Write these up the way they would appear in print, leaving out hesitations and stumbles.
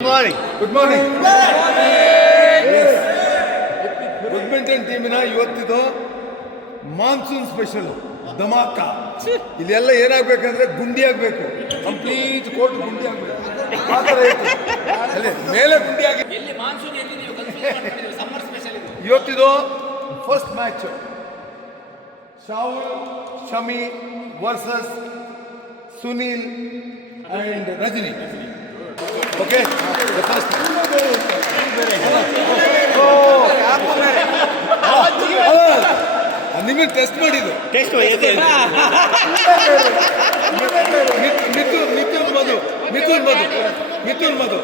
Good morning. Badminton ಟೀಮಿನ ಇವತ್ತಿದು monsoon special ಧಮಾಕ. ಇಲ್ಲೆಲ್ಲ ಏನಾಗಬೇಕಂದ್ರೆ ಗುಂಡಿ ಆಗಬೇಕು, ಕಂಪ್ಲೀಟ್ ಕೋರ್ಟ್ ಗುಂಡಿ ಆಗಬೇಕು. ಆ ಥರ ಇತ್ತು ಅಲ್ಲಿ ಮೇಲೆ ಗುಂಡಿ ಆಗಿ. ಇವತ್ತಿದು first match Shahul Shami versus Sunil and Rajini. Okay, ನಿಮಗೆ ಟೆಸ್ಟ್ ಮಾಡಿದ್ದು ಮಿಥುನ್ ಮಧು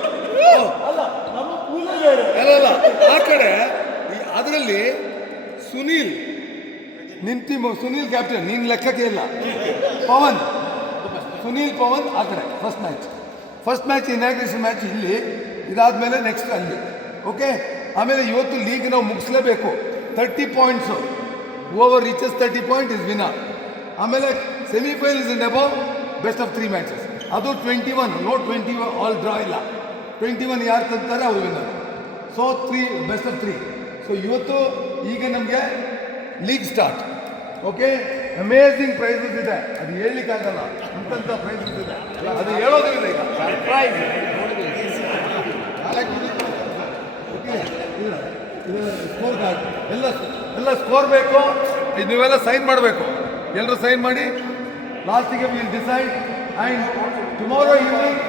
ಅಲ್ಲ ಆ ಕಡೆ ಅದರಲ್ಲಿ ಸುನೀಲ್ ಸುನೀಲ್ ಕ್ಯಾಪ್ಟನ್, ನೀನ್ ಲೆಕ್ಕಕ್ಕೆ ಇಲ್ಲ. ಸುನೀಲ್ ಪವನ್ ಆ ಕಡೆ ಫಸ್ಟ್ ಮ್ಯಾಚ್ ಇನಾಗ್ರೇಷನ್ ಮ್ಯಾಚ್ ಇಲ್ಲಿ, ಇದಾದ್ಮೇಲೆ ನೆಕ್ಸ್ಟ್ ಅಲ್ಲಿ. ಓಕೆ, ಆಮೇಲೆ ಇವತ್ತು ಲೀಗ್ ನಾವು ಮುಗಿಸ್ಲೇಬೇಕು. 30 points, over reaches 30 point is winner. ಆಮೇಲೆ semifinals in above best of 3 matches. ಅದು 21, ನೋ 20 ಆಲ್ ಡ್ರಾ ಇಲ್ಲ. 21 ಯಾರು ತಂತಾರೆ ಅವ್ರು winner. So 3 best of 3. So ಇವತ್ತು ಈಗ ನಮಗೆ league start. Okay, amazing prizes ಇದೆ, ಅದು ಹೇಳಲಿಕ್ಕಾಗಲ್ಲ. ಅಂಥ ಪ್ರೈಸಸ್ ಇದೆ, ಅದು ಹೇಳೋದು ಇಲ್ಲ. ಈಗ ಪ್ರೈಸ್ ಸ್ಕೋರ್ ಕಾರ್ಡ್ ಎಲ್ಲ ಸ್ಕೋರ್ ಬೇಕು. ನೀವೆಲ್ಲ ಸೈನ್ ಮಾಡಬೇಕು, ಎಲ್ಲರೂ ಸೈನ್ ಮಾಡಿ. ಲಾಸ್ಟಿಗೆ will decide. And tomorrow evening